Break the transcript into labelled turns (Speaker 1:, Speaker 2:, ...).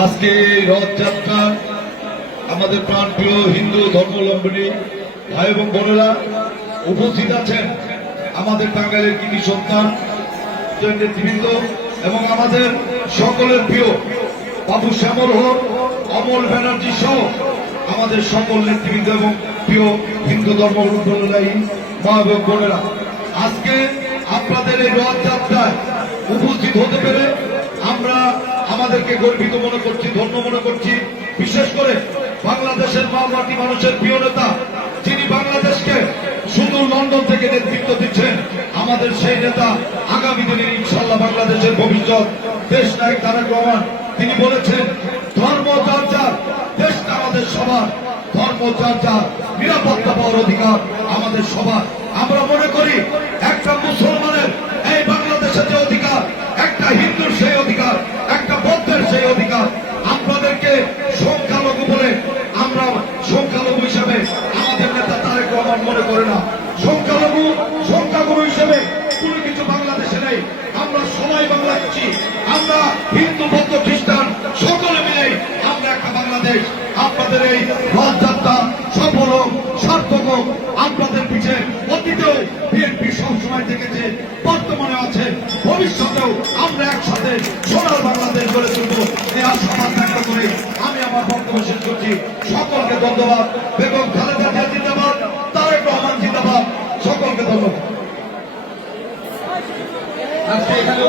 Speaker 1: আজকে এই রথযাত্রা আমাদের প্রাণপ্রিয় হিন্দু ধর্মাবলম্বী ভাই এবং বোনেরা উপস্থিত আছেন আমাদের টাঙ্গাইলের কৃতি সন্তান নেতৃবৃন্দ এবং আমাদের সকলের প্রিয় বাবু শ্যামল হোক, অমল ব্যানার্জি সহ আমাদের সকল নেতৃবৃন্দ এবং প্রিয় হিন্দু ধর্ম ধর্মাবলম্বী মা এবং বোনেরা। আজকে আপনাদের এই রথযাত্রায় উপস্থিত হতে পেরে আমাদেরকে গর্বিত মনে করছি, ধন্য মনে করছি। বিশেষ করে বাংলাদেশের মাওলাটি মানুষের প্রিয় নেতা, যিনি বাংলাদেশকে শুধু লন্ডন থেকে নেতৃত্ব দিচ্ছেন, আমাদের সেই নেতা আগামী দিনে ইনশাল্লাহ বাংলাদেশের ভবিষ্যৎ। দেশ নায়ক তারেক রহমান, তিনি বলেছেন, ধর্ম চর্চার দেশটা আমাদের সবার। ধর্ম চর্চার নিরাপত্তা পাওয়ার অধিকার আমাদের সবার। আমরা মনে রহমান মনে করে না। সংখ্যালঘু, সংখ্যাগুরু হিসেবে কোনো কিছু বাংলাদেশে নেই। আমরা সবাই বাংলাদেশি। আমরা হিন্দু, বৌদ্ধ, খ্রিস্টান, সকলে মিলে আমরা একটা বাংলাদেশ। আপনাদের এই রথযাত্রা সফল হোক, সার্থক হোক, আপনাদের পিছিয়ে অতীতেও বিএনপি সবসময় দেখেছে বর্তমানে আছে, ভবিষ্যতেও আমরা একসাথে সোনার বাংলাদেশ গড়ে তুলব। এই আশাবাদ ব্যক্ত করে আমি আমার বক্তব্য শেষ করছি। সকলকে ধন্যবাদ। বেগম খালেদা জিয়া জিন্দাবাদ তারেক রহমান জিন্দাবাদ সকলকে ধন্যবাদ
Speaker 2: আজকে এখানে